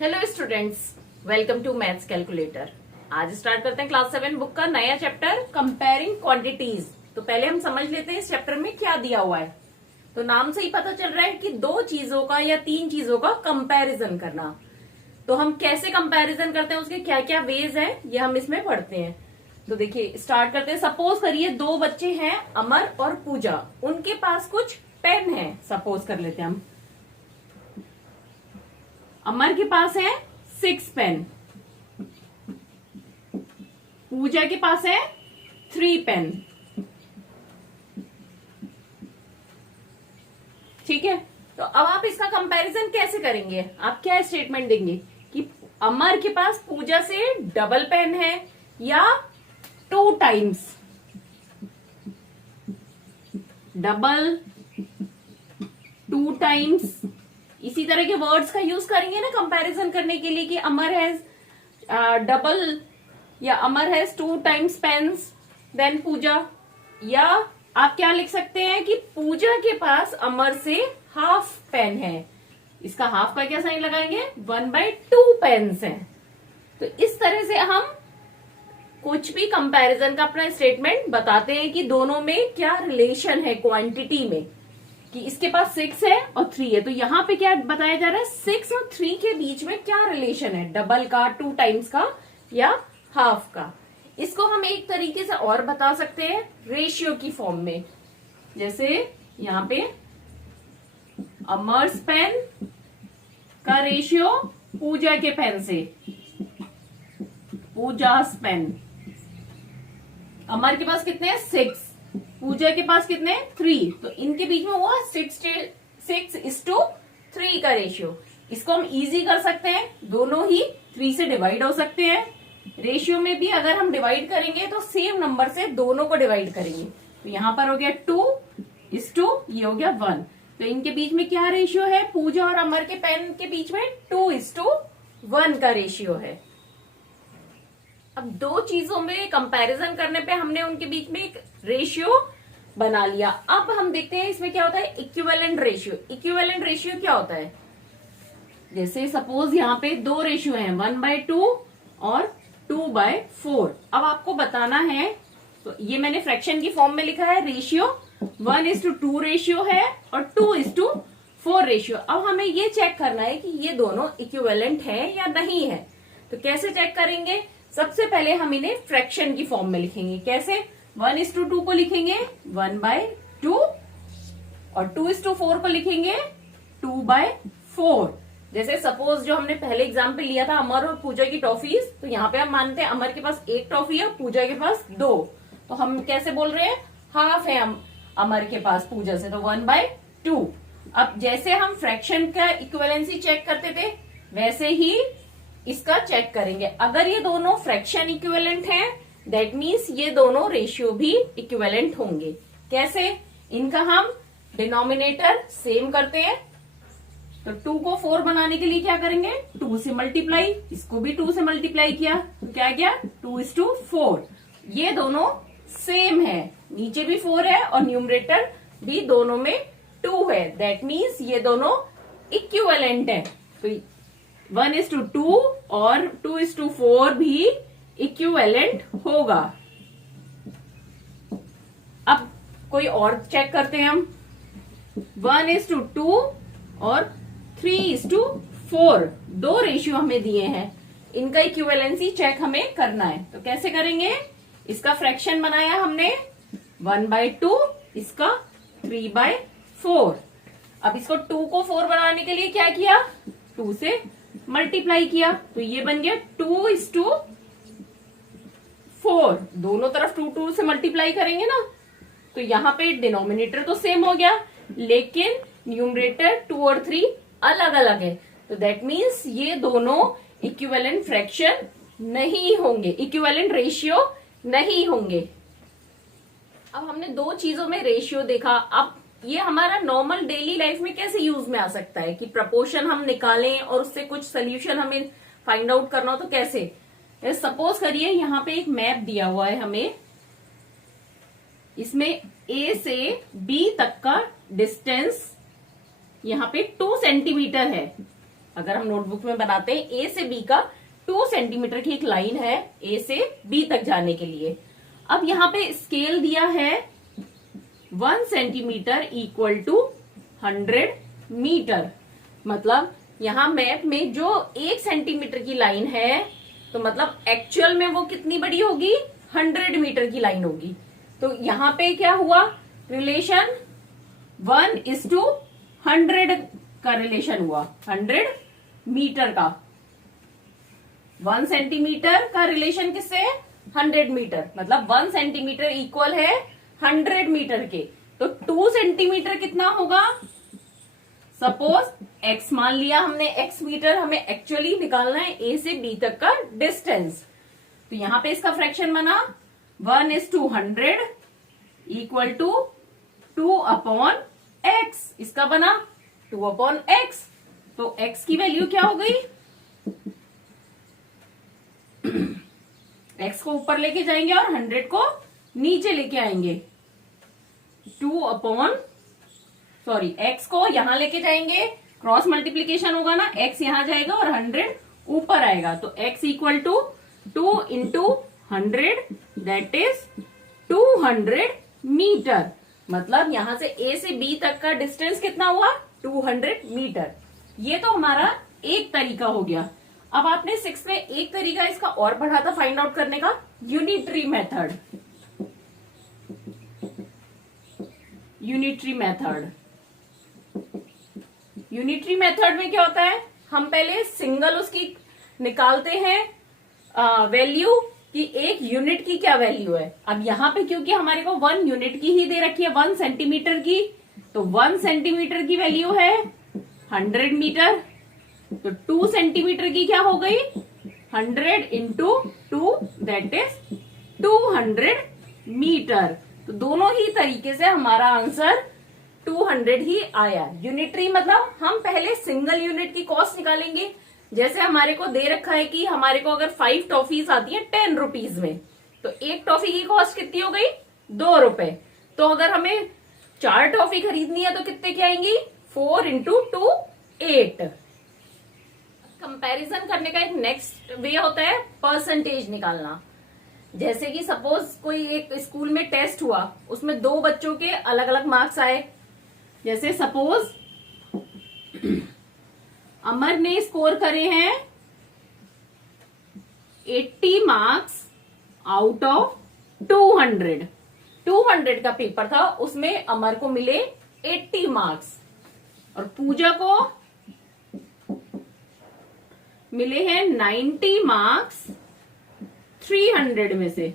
Hello students, welcome to maths calculator. आज start करते हैं क्लास 7 बुक का नया चैप्टर कंपेयरिंग क्वांटिटीज। तो पहले हम समझ लेते हैं इस चैप्टर में क्या दिया हुआ है। तो नाम से ही पता चल रहा है कि दो चीजों का या तीन चीजों का कंपैरिजन करना। तो हम कैसे कंपैरिजन करते हैं, उसके क्या क्या वेज है, ये हम इसमें पढ़ते हैं। तो देखिए स्टार्ट करते हैं। सपोज करिए दो बच्चे हैं, अमर और पूजा। उनके पास कुछ पेन है, सपोज कर लेते हैं हम। अमर के पास है 6 पेन, पूजा के पास है 3 पेन। ठीक है, तो अब आप इसका कंपैरिजन कैसे करेंगे? आप क्या स्टेटमेंट देंगे कि अमर के पास पूजा से डबल पेन है या 2 टाइम्स डबल, 2 टाइम्स। इसी तरह के वर्ड्स का यूज करेंगे ना कंपैरिजन करने के लिए कि अमर हैज डबल या अमर हैज 2 टाइम्स पेन्स देन पूजा। या आप क्या लिख सकते हैं कि पूजा के पास अमर से हाफ पेन है। इसका हाफ का क्या साइन लगाएंगे? 1/2 पेन्स है। तो इस तरह से हम कुछ भी कंपैरिजन का अपना स्टेटमेंट बताते हैं कि दोनों में क्या रिलेशन है क्वांटिटी में, कि इसके पास 6 है और 3 है। तो यहाँ पे क्या बताया जा रहा है? 6 और 3 के बीच में क्या रिलेशन है, डबल का, 2 टाइम्स का या हाफ का। इसको हम एक तरीके से और बता सकते हैं रेशियो की फॉर्म में। जैसे यहाँ पे अमर्स पेन का रेशियो पूजा के पेन से, पूजास पेन। अमर के पास कितने हैं? 6, पूजा के पास कितने? 3। तो इनके बीच में हुआ 6:3 का रेशियो। इसको हम इजी कर सकते हैं, दोनों ही 3 से डिवाइड हो सकते हैं। रेशियो में भी अगर हम डिवाइड करेंगे तो सेम नंबर से दोनों को डिवाइड करेंगे। तो यहां पर हो गया 2:, ये हो गया 1। तो इनके बीच में क्या रेशियो है? पूजा और अमर के पेन के बीच में 2:1 का रेशियो है। अब दो चीजों में कंपैरिजन करने पे हमने उनके बीच में एक रेशियो बना लिया। अब हम देखते हैं इसमें क्या होता है, इक्विवेलेंट रेशियो। इक्विवेलेंट रेशियो क्या होता है? जैसे सपोज यहाँ पे दो रेशियो हैं, 1/2 और 2/4। अब आपको बताना है, तो ये मैंने फ्रैक्शन की फॉर्म में लिखा है। रेशियो 1:2 रेशियो है और 2:4 रेशियो। अब हमें ये चेक करना है कि ये दोनों इक्विवेलेंट है या नहीं है। तो कैसे चेक करेंगे? सबसे पहले हम इन्हें फ्रैक्शन की फॉर्म में लिखेंगे। कैसे? 1:2 को लिखेंगे 1/2 और 2:4 को लिखेंगे 2/4। जैसे सपोज जो हमने पहले एग्जाम्पल लिया था अमर और पूजा की टॉफीज, तो यहाँ पे हम मानते हैं अमर के पास 1 टॉफी है, पूजा के पास 2। तो हम कैसे बोल रहे हैं? हाफ है अमर के पास पूजा से, तो 1/2। अब जैसे हम फ्रैक्शन का इक्विवेलेंसी चेक करते थे, वैसे ही इसका चेक करेंगे। अगर ये दोनों फ्रैक्शन इक्विवेलेंट हैं, दैट मीन्स ये दोनों रेशियो भी इक्विवेलेंट होंगे। कैसे? इनका हम डिनोमिनेटर सेम करते हैं। तो 2 को 4 बनाने के लिए क्या करेंगे? 2 से मल्टीप्लाई, इसको भी 2 से मल्टीप्लाई किया, तो क्या गया? 2:4। ये दोनों सेम है, नीचे भी 4 है और न्यूमरेटर भी दोनों में 2 है। दैट मीन्स ये दोनों इक्विवेलेंट है। तो 1:2 और 2:4 भी इक्विवेलेंट होगा। अब कोई और चेक करते हैं हम। 1:2 और 3:4 दो रेशियो हमें दिए हैं, इनका इक्विवेलेंसी चेक हमें करना है। तो कैसे करेंगे? इसका फ्रैक्शन बनाया हमने 1/2, इसका 3/4। अब इसको 2 को 4 बनाने के लिए क्या किया? 2 से मल्टीप्लाई किया, तो ये बन गया 2:4। दोनों तरफ 2 से मल्टीप्लाई करेंगे ना, तो यहाँ पे डिनोमिनेटर तो सेम हो गया, लेकिन न्यूमरेटर 2 और 3 अलग अलग है। तो दैट मीन्स ये दोनों इक्विवेलेंट फ्रैक्शन नहीं होंगे, इक्विवेलेंट रेशियो नहीं होंगे। अब हमने दो चीजों में रेशियो देखा। अब ये हमारा नॉर्मल डेली लाइफ में कैसे यूज में आ सकता है कि प्रपोर्शन हम निकालें और उससे कुछ सोल्यूशन हमें फाइंड आउट करना हो, तो कैसे? सपोज करिए यहाँ पे एक मैप दिया हुआ है हमें, इसमें ए से बी तक का डिस्टेंस यहाँ पे 2 सेंटीमीटर है। अगर हम नोटबुक में बनाते हैं, ए से बी का 2 सेंटीमीटर की एक लाइन है ए से बी तक जाने के लिए। अब यहाँ पे स्केल दिया है 1 सेंटीमीटर इक्वल टू 100 मीटर। मतलब यहाँ मैप में जो 1 सेंटीमीटर की लाइन है, तो मतलब एक्चुअल में वो कितनी बड़ी होगी, 100 मीटर की लाइन होगी। तो यहाँ पे क्या हुआ, रिलेशन 1:100 का रिलेशन हुआ, 100 मीटर का। 1 सेंटीमीटर का रिलेशन किससे है, 100 मीटर। मतलब 1 सेंटीमीटर इक्वल है 100 मीटर के। तो 2 सेंटीमीटर कितना होगा, सपोज x मान लिया हमने, x मीटर हमें एक्चुअली निकालना है ए से बी तक का डिस्टेंस। तो यहां पे इसका फ्रैक्शन बना 1:100 इक्वल टू 2/x। इसका बना 2/x। तो x की वैल्यू क्या हो गई, x को ऊपर लेके जाएंगे और 100 को नीचे लेके आएंगे। x को यहां लेके जाएंगे, क्रॉस मल्टीप्लीकेशन होगा ना, x यहां जाएगा और 100 ऊपर आएगा। तो x equal to 2 × 100 that is 200 metre. मतलब यहां से a से b तक का डिस्टेंस कितना हुआ, 200 मीटर। ये तो हमारा एक तरीका हो गया। अब आपने 6 में एक तरीका इसका और पढ़ा था फाइंड आउट करने का, यूनिटरी मेथड। यूनिटरी मेथड में क्या होता है, हम पहले सिंगल उसकी निकालते हैं वैल्यू कि 1 यूनिट की क्या वैल्यू है। अब यहाँ पे क्योंकि हमारे को 1 यूनिट की ही दे रखी है, 1 सेंटीमीटर की, तो 1 सेंटीमीटर की वैल्यू है 100 मीटर। तो 2 सेंटीमीटर की क्या हो गई, 100 × 2 दैट इज 200 मीटर। तो दोनों ही तरीके से हमारा आंसर 200 ही आया। यूनिटरी मतलब हम पहले सिंगल यूनिट की कॉस्ट निकालेंगे। जैसे हमारे को दे रखा है कि हमारे को अगर 5 टॉफीज आती है 10 रुपीज में, तो एक टॉफी की कॉस्ट कितनी हो गई, 2 रुपए। तो अगर हमें 4 टॉफी खरीदनी है तो कितने की आएंगी, 4 × 2 8। कंपैरिजन करने का एक नेक्स्ट वे होता है परसेंटेज निकालना। जैसे कि सपोज कोई एक स्कूल में टेस्ट हुआ, उसमें 2 बच्चों के अलग अलग मार्क्स आए। जैसे सपोज अमर ने स्कोर करे हैं 80 मार्क्स आउट ऑफ 200। 200 का पेपर था, उसमें अमर को मिले 80 मार्क्स और पूजा को मिले हैं 90 मार्क्स 300 में से।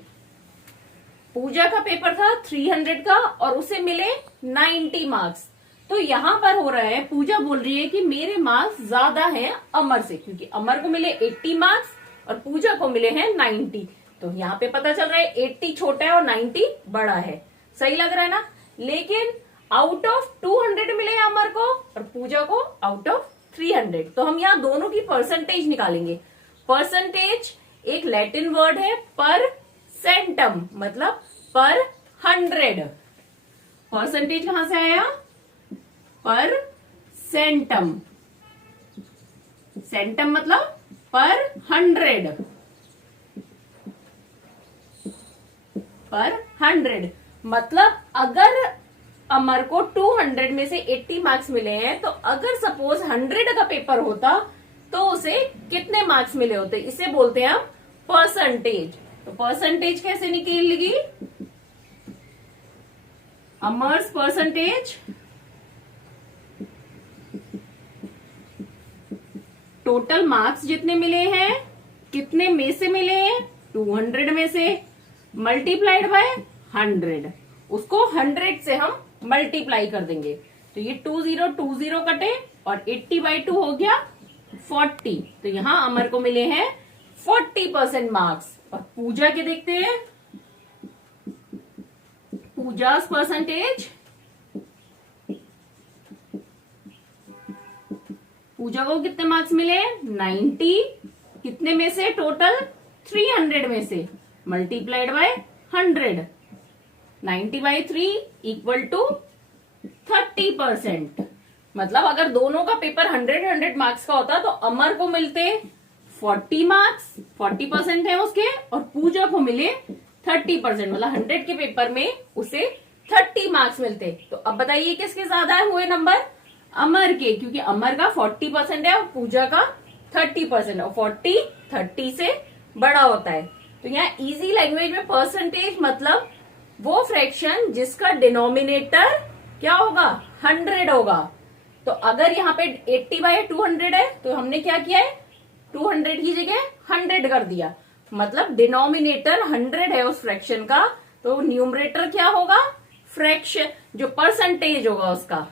पूजा का पेपर था 300 का और उसे मिले 90 मार्क्स। तो यहां पर हो रहा है, पूजा बोल रही है कि मेरे मार्क्स ज्यादा हैं अमर से, क्योंकि अमर को मिले 80 मार्क्स और पूजा को मिले हैं 90। तो यहाँ पे पता चल रहा है 80 छोटा है और 90 बड़ा है। सही लग रहा है ना। लेकिन आउट ऑफ 200 मिले हैं अमर को और पूजा को आउट ऑफ 300। तो हम यहाँ दोनों की परसेंटेज निकालेंगे। परसेंटेज एक लैटिन वर्ड है पर सेंटम, मतलब पर 100। परसेंटेज कहां से आया, पर सेंटम। सेंटम मतलब पर 100, पर 100। मतलब अगर अमर को 200 में से 80 मार्क्स मिले हैं, तो अगर सपोज 100 का पेपर होता तो उसे कितने मार्क्स मिले होते, इसे बोलते हैं हम परसेंटेज। तो परसेंटेज कैसे निकलेगी, अमर्स परसेंटेज टोटल मार्क्स जितने मिले हैं कितने में से मिले हैं, 200 में से, मल्टीप्लाइड बाय 100। उसको 100 से हम मल्टीप्लाई कर देंगे। तो ये 20 कटे और 80/2 हो गया 40। तो यहां अमर को मिले हैं 40% मार्क्स। और पूजा के देखते हैं, पूजा परसेंटेज, पूजा को कितने मार्क्स मिले, 90। कितने में से, टोटल 300 में से, मल्टीप्लाइड बाय 100। 90/3 equal to 30%। मतलब अगर दोनों का पेपर 100 मार्क्स का होता तो अमर को मिलते 40 मार्क्स, 40% है उसके, और पूजा को मिले 30%, मतलब 100 के पेपर में उसे 30 मार्क्स मिलते। तो अब बताइए किसके ज्यादा हुए नंबर? अमर के, क्योंकि अमर का 40% है और पूजा का 30%, और 40 30 से बड़ा होता है। तो यहाँ इजी लैंग्वेज में परसेंटेज मतलब वो फ्रैक्शन जिसका डिनोमिनेटर क्या होगा? 100 होगा। तो अगर यहाँ पे 80/200 है तो हमने क्या किया है? 200 की जगह 100 कर दिया, मतलब डिनोमिनेटर 100 है उस फ्रैक्शन का, तो न्यूमरेटर क्या होगा? फ्रैक्शन, जो परसेंटेज होगा उसका।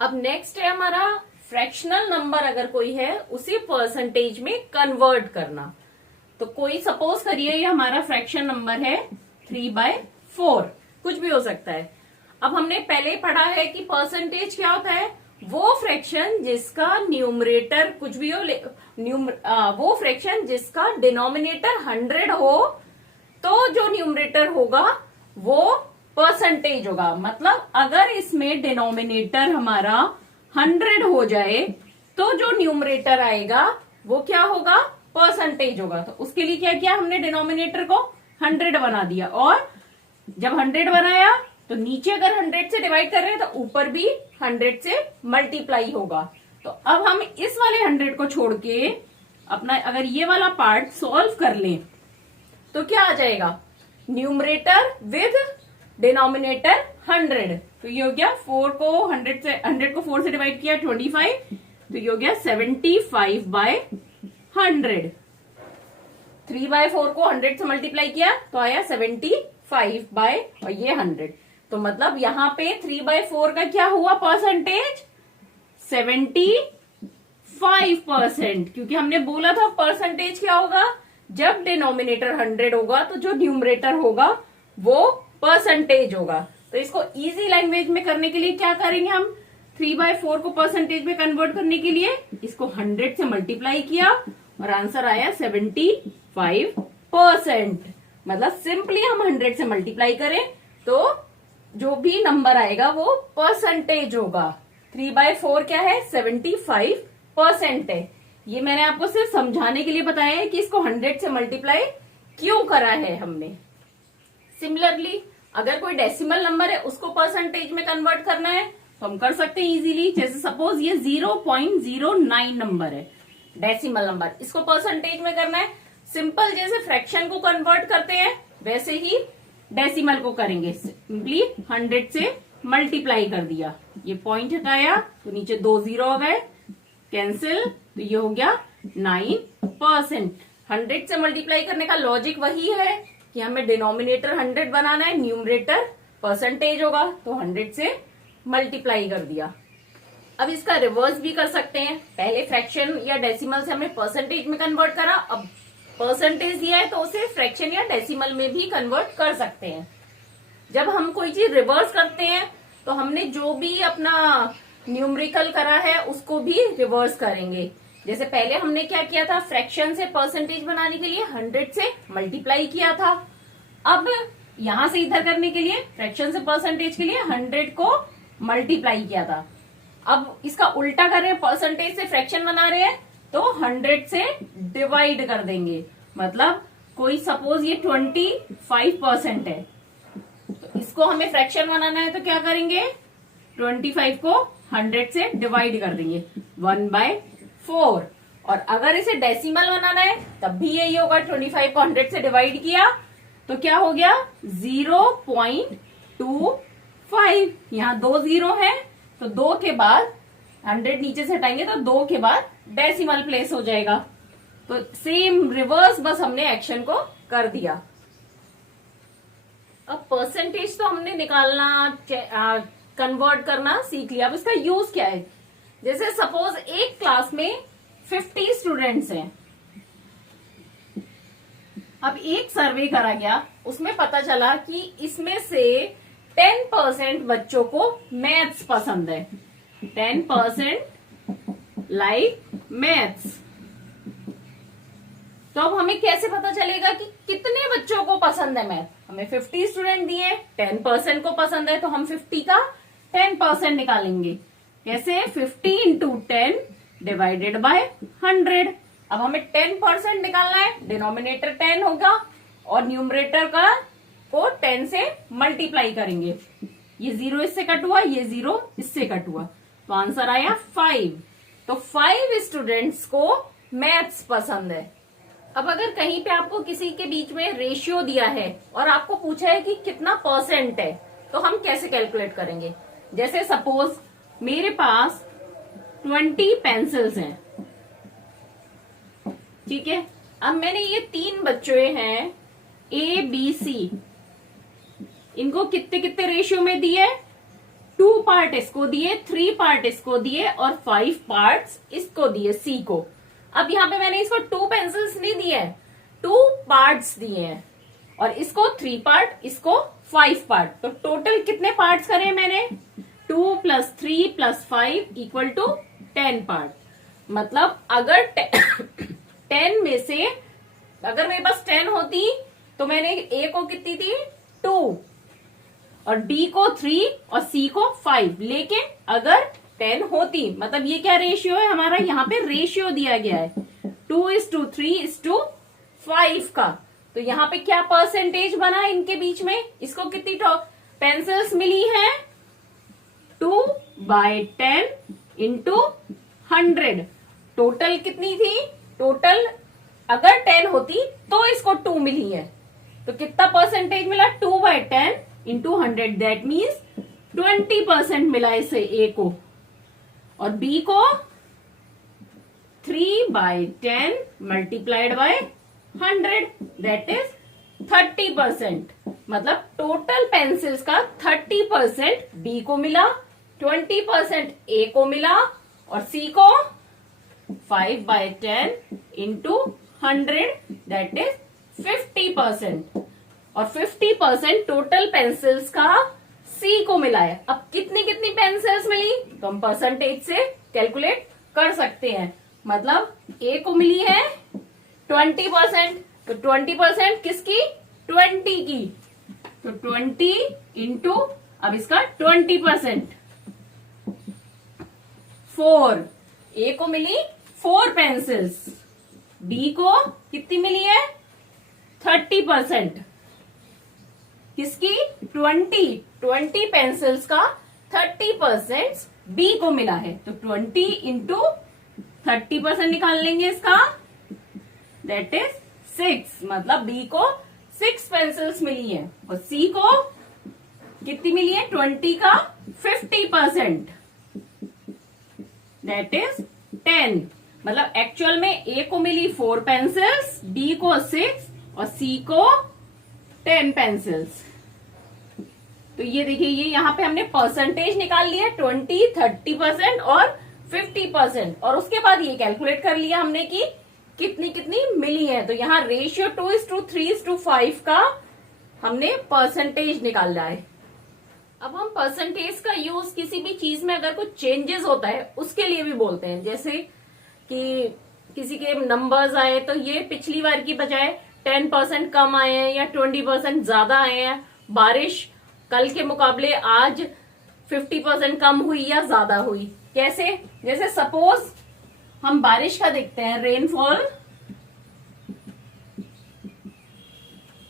अब नेक्स्ट है हमारा फ्रैक्शनल नंबर अगर कोई है उसे परसेंटेज में कन्वर्ट करना। तो कोई सपोज करिए ये हमारा फ्रैक्शन नंबर है 3/4, कुछ भी हो सकता है। अब हमने पहले पढ़ा है कि परसेंटेज क्या होता है? वो फ्रैक्शन जिसका न्यूमरेटर कुछ भी हो, वो फ्रैक्शन जिसका डिनोमिनेटर 100 हो तो जो न्यूमरेटर होगा वो परसेंटेज होगा। मतलब अगर इसमें डिनोमिनेटर हमारा 100 हो जाए तो जो न्यूमरेटर आएगा वो क्या होगा? परसेंटेज होगा। तो उसके लिए क्या किया हमने? डिनोमिनेटर को 100 बना दिया, और जब 100 बनाया तो नीचे अगर 100 से डिवाइड कर रहे हैं तो ऊपर भी 100 से मल्टीप्लाई होगा। तो अब हम इस वाले 100 को छोड़ के अपना अगर ये वाला पार्ट सॉल्व कर लें तो क्या आ जाएगा? Numerator with denominator 100। तो ये हो गया 4 को 100 को 4 से डिवाइड किया 25, तो ये हो गया 75/100। 3/4 को 100 से मल्टीप्लाई किया तो आया 75 और ये 100। तो मतलब यहाँ पे 3/4 का क्या हुआ परसेंटेज? 75%, क्योंकि हमने बोला था परसेंटेज क्या होगा? जब डिनोमिनेटर 100 होगा तो जो न्यूमरेटर होगा वो परसेंटेज होगा। तो इसको इजी लैंग्वेज में करने के लिए क्या करेंगे हम? 3/4 को परसेंटेज में कन्वर्ट करने के लिए इसको 100 से मल्टीप्लाई किया और आंसर आया 75%। मतलब सिंपली हम 100 से मल्टीप्लाई करें तो जो भी नंबर आएगा वो परसेंटेज होगा। 3/4 क्या है? 75% है। ये मैंने आपको सिर्फ समझाने के लिए बताया है कि इसको 100 से मल्टीप्लाई क्यों करा है हमने। सिमिलरली अगर कोई डेसिमल नंबर है उसको परसेंटेज में कन्वर्ट करना है तो हम कर सकते हैं इजीली। जैसे सपोज ये 0.09 नंबर है, डेसिमल नंबर, इसको परसेंटेज में करना है। सिंपल जैसे फ्रैक्शन को कन्वर्ट करते हैं वैसे ही डेसिमल को करेंगे। सिंपली 100 से मल्टीप्लाई कर दिया, ये पॉइंट हटाया तो नीचे 2 0 हो गए, कैंसिल, तो ये हो गया 9%। 100 से मल्टीप्लाई करने का लॉजिक वही है कि हमें डिनोमिनेटर 100 बनाना है, न्यूमरेटर परसेंटेज होगा, तो 100 से मल्टीप्लाई कर दिया। अब इसका रिवर्स भी कर सकते हैं। पहले फ्रैक्शन या डेसिमल से हमने परसेंटेज में कन्वर्ट करा, अब परसेंटेज दिया है तो उसे फ्रैक्शन या डेसिमल में भी कन्वर्ट कर सकते हैं। जब हम कोई चीज रिवर्स करते हैं तो हमने जो भी अपना न्यूमेरिकल करा है उसको भी रिवर्स करेंगे। जैसे पहले हमने क्या किया था? फ्रैक्शन से परसेंटेज बनाने के लिए 100 से मल्टीप्लाई किया था। अब यहां से इधर करने के लिए फ्रैक्शन से परसेंटेज के लिए 100 को मल्टीप्लाई किया था। अब इसका उल्टा कर रहे हैं, परसेंटेज से फ्रैक्शन बना रहे हैं तो 100 से डिवाइड कर देंगे। मतलब कोई सपोज ये 25% है तो इसको हमें फ्रैक्शन बनाना है तो क्या करेंगे? 25 को 100 से डिवाइड कर देंगे 1/4। और अगर इसे डेसिमल बनाना है तब भी यही होगा, 25 को 100 से डिवाइड किया तो क्या हो गया? 0.25। यहाँ 2 0 है तो 2 के बाद 100 नीचे से हटाएंगे तो 2 के बाद डेसिमल प्लेस हो जाएगा। तो सेम रिवर्स बस हमने एक्शन को कर दिया। अब परसेंटेज तो हमने निकालना, कन्वर्ट करना सीख लिया। अब इसका यूज क्या है? जैसे सपोज एक क्लास में 50 स्टूडेंट्स हैं। अब एक सर्वे करा गया, उसमें पता चला कि इसमें से 10% बच्चों को मैथ्स पसंद है। 10% लाइक मैथ्स। तो अब हमें कैसे पता चलेगा कि कितने बच्चों को पसंद है मैथ? हमें 50 स्टूडेंट दिए, 10% को पसंद है तो हम 50 का 10% निकालेंगे। कैसे? 50 इंटू 10 डिवाइडेड बाय 100। अब हमें 10% निकालना है, डिनोमिनेटर 10 होगा और न्यूमरेटर का को 10 से मल्टीप्लाई करेंगे। ये 0 इससे कट हुआ, ये 0 इससे कट हुआ, तो आंसर आया 5। तो 5 स्टूडेंट्स को मैथ्स पसंद है। अब अगर कहीं पे आपको किसी के बीच में रेशियो दिया है और आपको पूछा है कि कितना परसेंट है, तो हम कैसे कैलकुलेट करेंगे? जैसे सपोज मेरे पास 20 पेंसिल्स हैं, ठीक है। अब मैंने ये 3 बच्चे हैं ए बी सी, इनको कितने कितने रेशियो में दिए? 2 पार्ट इसको दिए, 3 पार्ट इसको दिए और 5 पार्ट्स इसको दिए सी को। अब यहाँ पे मैंने इसको 2 पेंसिल्स नहीं दिए, 2 पार्ट्स दिए हैं और इसको 3 पार्ट, इसको 5 पार्ट। तो टोटल कितने पार्ट्स करे मैंने? 2 + 3 + 5 इक्वल टू 10 पार्ट। मतलब अगर 10 में से अगर मेरे पास 10 होती तो मैंने ए को कितनी थी? 2 और बी को 3 और सी को 5। लेकिन अगर 10 होती, मतलब ये क्या रेशियो है हमारा? यहाँ पे रेशियो दिया गया है 2:3:5 का। तो यहाँ पे क्या परसेंटेज बना इनके बीच में? इसको कितनी पेंसिल्स मिली हैं? 2/10 इंटू 100। टोटल कितनी थी? टोटल अगर 10 होती तो इसको 2 मिली है, तो कितना परसेंटेज मिला? 2/10 इंटू 100, दैट मीन्स 20% मिला इसे ए को। और बी को 3/10 मल्टीप्लाइड बाय 100, दैट इज 30%। मतलब टोटल पेंसिल्स का 30% बी को मिला, 20% ए को मिला और सी को 5/10 इंटू 100, दैट इज 50%। और 50% टोटल पेंसिल्स का सी को मिला है। अब कितनी कितनी पेंसिल्स मिली तो हम परसेंटेज से कैलकुलेट कर सकते हैं। मतलब ए को मिली है 20%, तो 20% किसकी? 20 की। तो 20 इंटू अब इसका 20%, 4। ए को मिली 4 पेंसिल्स, बी को कितनी मिली है? 30%। किसकी? 20 पेंसिल्स का 30% बी को मिला है। तो 20 इंटू 30% निकाल लेंगे इसका, दैट इज 6। मतलब बी को 6 पेंसिल्स मिली है और सी को कितनी मिली है? 20 का 50%, दैट इज 10। मतलब एक्चुअल में ए को मिली 4 पेंसिल्स, बी को 6 और सी को 10 पेंसिल्स। तो ये देखिए, ये यहाँ पे हमने परसेंटेज निकाल लिया 20, 30% और 50%। और उसके बाद ये कैलकुलेट कर लिया हमने कि कितनी कितनी मिली है। तो यहाँ रेशियो 2:3:5 का हमने परसेंटेज निकाला है। अब हम परसेंटेज का यूज किसी भी चीज में अगर कुछ चेंजेस होता है उसके लिए भी बोलते हैं। जैसे कि किसी के नंबर्स आए तो ये पिछली बार की बजाय 10% कम आए हैं या 20% ज्यादा आए हैं। बारिश कल के मुकाबले आज 50% कम हुई या ज्यादा हुई। कैसे? जैसे सपोज हम बारिश का देखते हैं, rainfall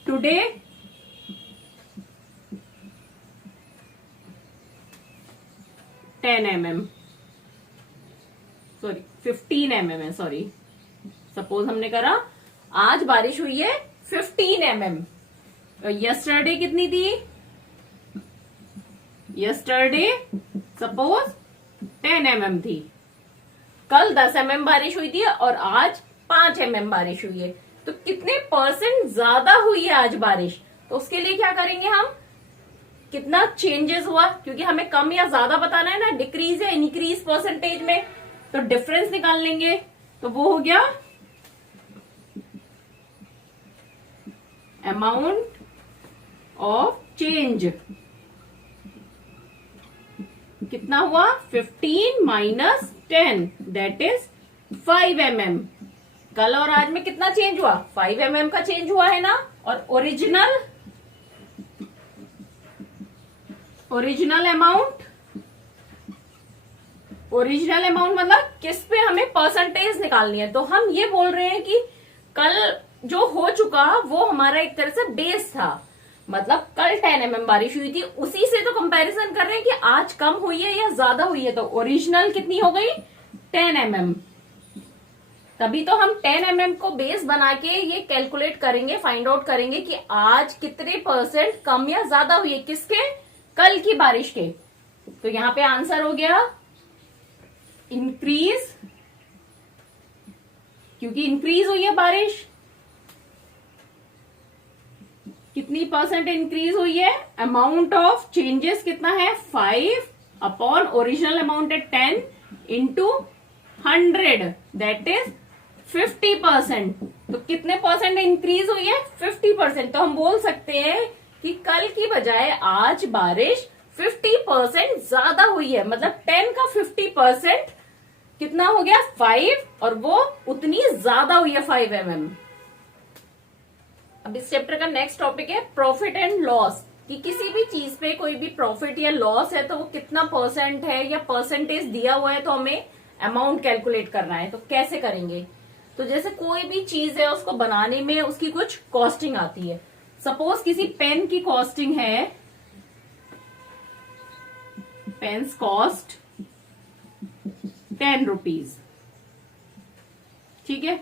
today 10 mm, sorry 15 mm है, सॉरी। सपोज हमने करा आज बारिश हुई है 15 mm। तो यस्टरडे कितनी थी? यस्टरडे सपोज 10 mm थी। कल 10 mm बारिश हुई थी और आज 5 mm बारिश हुई है। तो कितने परसेंट ज्यादा हुई है आज बारिश? तो उसके लिए क्या करेंगे हम? कितना चेंजेस हुआ, क्योंकि हमें कम या ज्यादा बताना है ना, डिक्रीज या इंक्रीज परसेंटेज में। तो डिफरेंस निकाल लेंगे, तो वो हो गया अमाउंट ऑफ चेंज। कितना हुआ? 15 माइनस 10, दैट इज 5 mm। कल और आज में कितना चेंज हुआ? 5 mm का चेंज हुआ है ना। और ओरिजिनल अमाउंट ओरिजिनल अमाउंट मतलब किस पे हमें परसेंटेज निकालनी है। तो हम ये बोल रहे हैं कि कल जो हो चुका वो हमारा एक तरह से बेस था, मतलब कल 10 mm बारिश हुई थी, उसी से तो कंपैरिजन कर रहे हैं कि आज कम हुई है या ज्यादा हुई है। तो ओरिजिनल कितनी हो गई 10 mm। तभी तो हम 10 mm को बेस बना के ये कैलकुलेट करेंगे, फाइंड आउट करेंगे कि आज कितने % कम या ज्यादा हुई है, किसके, कल की बारिश के। तो यहां पे आंसर हो गया इंक्रीज, क्योंकि इंक्रीज हुई है बारिश। कितनी % इंक्रीज हुई है, अमाउंट ऑफ चेंजेस कितना है 5 अपॉन ओरिजिनल अमाउंट है 10 इंटू 100 दैट इज 50%। तो कितने % इंक्रीज हुई है 50%। तो हम बोल सकते हैं कि कल की बजाय आज बारिश 50% ज्यादा हुई है, मतलब 10 का 50% कितना हो गया 5, और वो उतनी ज्यादा हुई है 5 mm। अब इस चैप्टर का नेक्स्ट टॉपिक है प्रॉफिट एंड लॉस, कि किसी भी चीज पे कोई भी प्रॉफिट या लॉस है तो वो कितना % है या परसेंटेज दिया हुआ है, तो हमें अमाउंट कैलकुलेट करना है। तो कैसे करेंगे, तो जैसे कोई भी चीज है उसको बनाने में उसकी कुछ कॉस्टिंग आती है। सपोज किसी पेन की कॉस्टिंग है, पेन्स कॉस्ट 10 रुपीज, ठीक है।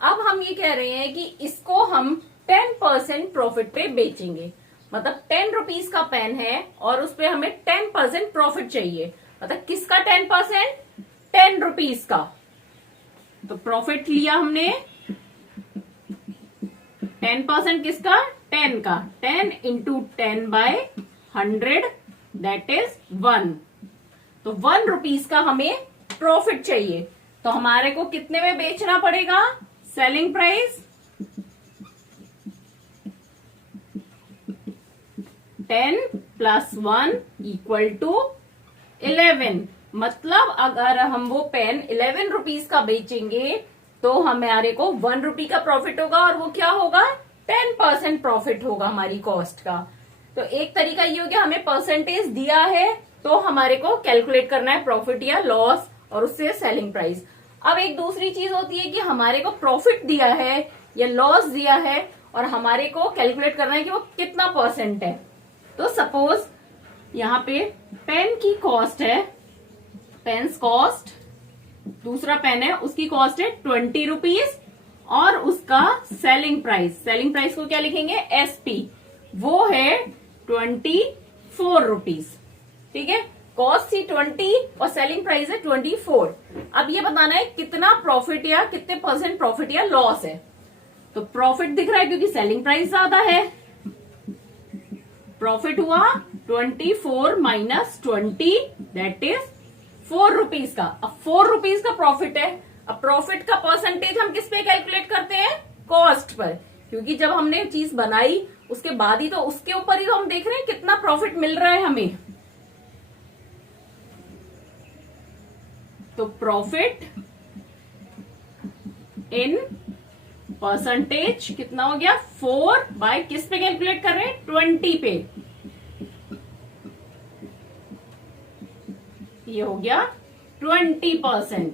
अब हम ये कह रहे हैं कि इसको हम 10% प्रॉफिट पे बेचेंगे, मतलब 10 रुपीज का पेन है और उस पे हमें 10% प्रॉफिट चाहिए, मतलब किसका 10%, 10 रुपीज का। तो प्रॉफिट लिया हमने 10% किसका, 10 का, 10 इंटू 10/100 दैट इज 1। तो 1 रुपीज का हमें प्रॉफिट चाहिए, तो हमारे को कितने में बेचना पड़ेगा, सेलिंग प्राइस 10 + 1 = 11। मतलब अगर हम वो पेन 11 रुपीज का बेचेंगे तो हमारे को 1 रुपी का प्रॉफिट होगा, और वो क्या होगा 10% प्रॉफिट होगा हमारी कॉस्ट का। तो एक तरीका ये हो गया, हमें परसेंटेज दिया है तो हमारे को कैलकुलेट करना है प्रॉफिट या लॉस, और उससे सेलिंग प्राइस। अब एक दूसरी चीज होती है कि हमारे को प्रॉफिट दिया है या लॉस दिया है और हमारे को कैलकुलेट करना है कि वो कितना % है। तो सपोज यहाँ पे पेन की कॉस्ट है, पेन्स कॉस्ट, दूसरा पेन है उसकी कॉस्ट है 20 रुपीज, और उसका सेलिंग प्राइस को क्या लिखेंगे SP, वो है 24 रुपीज, ठीक है। कॉस्ट थी 20 और सेलिंग प्राइस है 24। अब ये बताना है कितना प्रॉफिट या कितने % प्रॉफिट या लॉस है। तो प्रॉफिट दिख रहा है क्योंकि सेलिंग प्राइस ज्यादा है, प्रॉफिट हुआ 24 माइनस 20 दैट इज 4 रुपीज का। अब 4 रुपीज का प्रॉफिट है, अब प्रॉफिट का परसेंटेज हम किस पे कैलकुलेट करते हैं, कॉस्ट पर, क्योंकि जब हमने चीज बनाई उसके बाद ही तो उसके ऊपर ही तो हम देख रहे हैं कितना प्रॉफिट मिल रहा है हमें। तो प्रॉफिट इन परसेंटेज कितना हो गया 4 बाय किस पे कैलकुलेट कर रहे हैं 20 पे, ये हो गया 20%।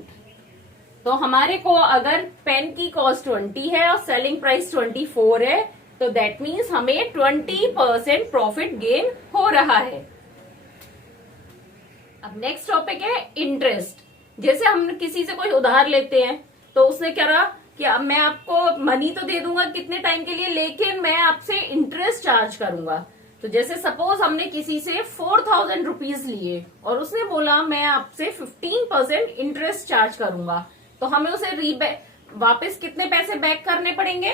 तो हमारे को अगर पेन की कॉस्ट 20 है और सेलिंग प्राइस 24 है तो दैट मीन्स हमें 20% प्रॉफिट गेन हो रहा है। अब नेक्स्ट टॉपिक है इंटरेस्ट। जैसे हम किसी से कोई उधार लेते हैं तो उसने क्या रहा कि अब मैं आपको मनी तो दे दूंगा कितने टाइम के लिए, लेकिन मैं आपसे इंटरेस्ट चार्ज करूंगा। तो जैसे सपोज हमने किसी से 4000 रुपीज लिए और उसने बोला मैं आपसे 15% इंटरेस्ट चार्ज करूंगा, तो हमें उसे वापस कितने पैसे बैक करने पड़ेंगे,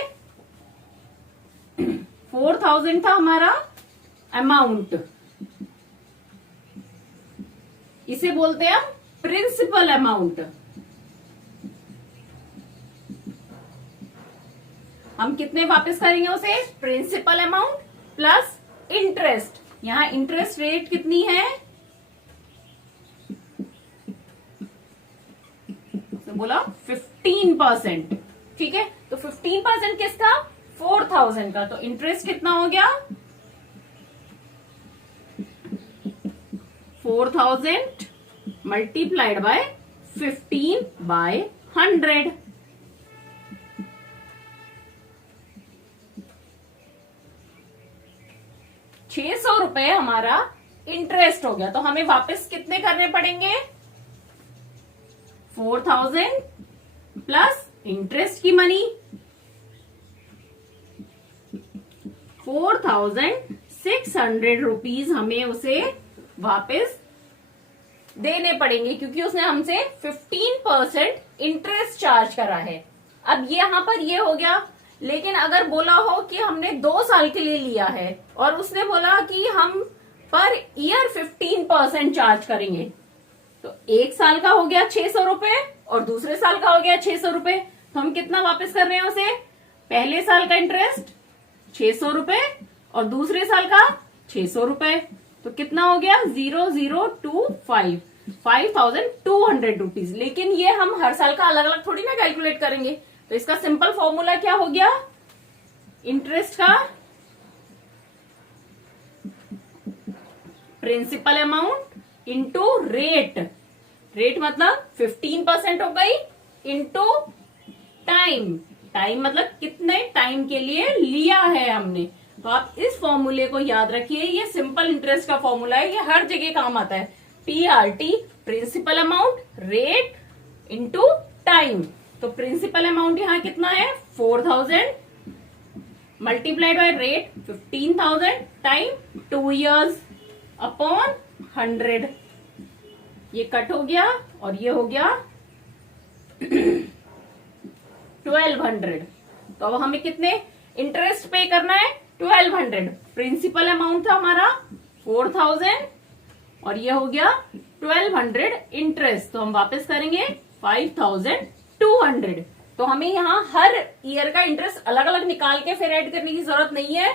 4000 था हमारा अमाउंट, इसे बोलते हैं प्रिंसिपल अमाउंट। हम कितने वापस करेंगे उसे, प्रिंसिपल अमाउंट प्लस इंटरेस्ट। यहां इंटरेस्ट रेट कितनी है, तो बोला 15%, ठीक है। तो 15% किसका, 4000 का। तो इंटरेस्ट कितना हो गया 4000 मल्टीप्लाइड बाय 15/100। 600 रुपए हमारा इंटरेस्ट हो गया। तो हमें वापस कितने करने पड़ेंगे? 4000 प्लस इंटरेस्ट की मनी, 4600 रुपीज हमें उसे वापस देने पड़ेंगे, क्योंकि उसने हमसे 15% इंटरेस्ट चार्ज करा है। अब ये यहां पर ये हो गया। लेकिन अगर बोला हो कि हमने 2 साल के लिए लिया है और उसने बोला कि हम पर ईयर 15% चार्ज करेंगे, तो 1 साल का हो गया 600 रुपए और दूसरे साल का हो गया 600 रुपए। तो हम कितना वापस कर रहे हैं उसे? पहले साल का इंटरेस्ट 600 रुपए और दूसरे साल का 600 रुपए। तो कितना हो गया? 0025, 5200 रुपीज। लेकिन ये हम हर साल का अलग अलग थोड़ी ना कैलकुलेट करेंगे। तो इसका सिंपल फॉर्मूला क्या हो गया? इंटरेस्ट का principal amount into rate. Rate मतलब 15% हो गई, इंटू टाइम। टाइम मतलब कितने टाइम के लिए लिया है हमने। तो आप इस फॉर्मूले को याद रखिए। ये सिंपल इंटरेस्ट का फॉर्मूला है, ये हर जगह काम आता है। PRT, principal amount, rate into time. तो प्रिंसिपल अमाउंट यहां कितना है? 4000 multiplied by rate 15,000 time 2 years upon 100। ये कट हो गया और ये हो गया 1200। तो अब हमें कितने इंटरेस्ट पे करना है? 1200। प्रिंसिपल अमाउंट था हमारा 4000 और ये हो गया 1200 इंटरेस्ट। तो हम वापस करेंगे 5200। तो हमें यहाँ हर ईयर का इंटरेस्ट अलग अलग निकाल के फिर ऐड करने की जरूरत नहीं है।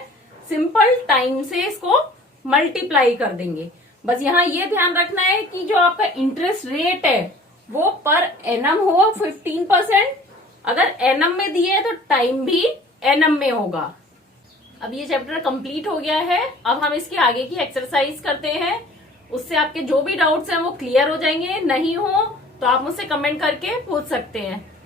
सिंपल टाइम से इसको मल्टीप्लाई कर देंगे। बस यहाँ ये ध्यान रखना है कि जो आपका इंटरेस्ट रेट है वो पर एनम हो 15%। अगर एनम में दिए तो टाइम भी एनम में होगा। अब ये चैप्टर कंप्लीट हो गया है। अब हम इसके आगे की एक्सरसाइज करते हैं। उससे आपके जो भी डाउट्स हैं वो क्लियर हो जाएंगे। नहीं हो तो आप मुझसे कमेंट करके पूछ सकते हैं।